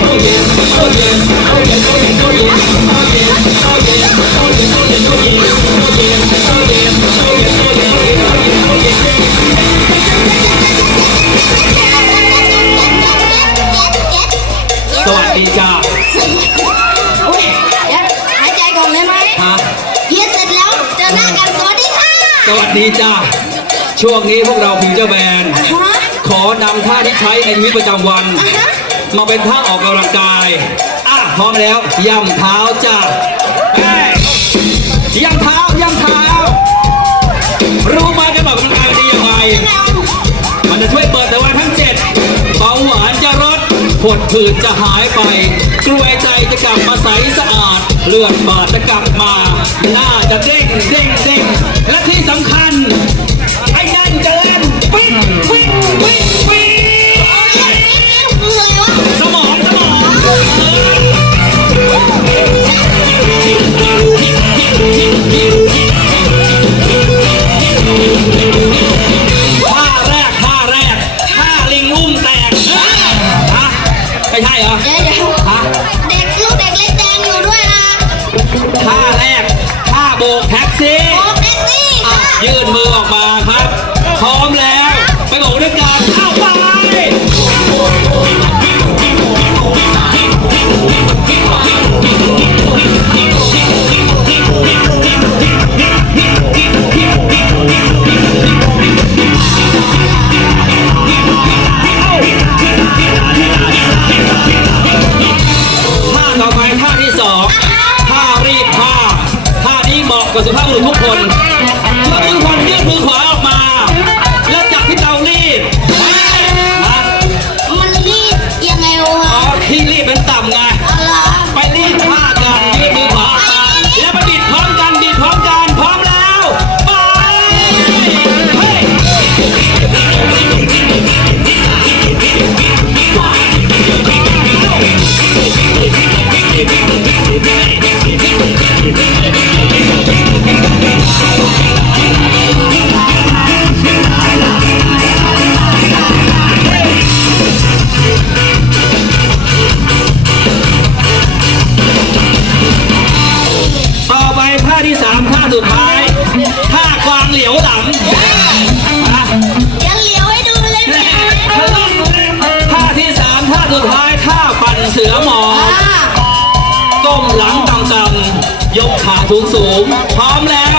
Oh yes, oh yes, oh yes, oh yes, oh yes. สวัสดีจ้าช่วงนี้พวกเราฟิวเจอร์แบนด์อะฮะขอนำท่าที่ใช้ในชีวิตประจำวันอะฮะมาเป็นท่าออกกำลังกายอะพร้อมแล้วย่ำเท้าจ้าเอ้ยย่ำเท้าย่ำเท้า รู้ไหมการออกกำลังกายดียังไงมันจะช่วยเปิดแต่วันทั้งเจ็ดเบาหวานจะลดผดผื่นจะหายไป กลวยใจจะกลับมาใสสะอาด เลือดบาดจะกลับมา หน้าจะเด้งเด้งเด้ง เหรอ เดี๋ยวเดี๋ยวฮะ เด็กลูกเด็กเล็กแดงอยู่ด้วยนะท่าแรก ท่าโบกแท็กซี่ โอ้เด็กนี่อะค่ะ ยื่นมือออกมาครับ พร้อมแล้ว ไปโบกด้วยกัน บุรุษทุกคนมือขวายื่นมือขวาออกมา แล้วจับที่เตารีดฮะมันรีดยังไงวะอ๋อที่รีดมันต่ำไง อะไรไปรีดผ้ากันยื่นมือขวาออกมาแล้วไปบิดพร้อมกันบิดพร้อมกันพร้อมแล้วไปเฮ้ย ต่อไปท่าที่สามท่าสุดท้ายท่ากวางเหลียวหลังฮะยังเหลียวให้ดูเลยไหมท่าที่สามท่าสุดท้ายท่าปั่นเสือหมออ่า ก้มหลังต่ำๆยกขาสูงสูงๆพร้อมแล้ว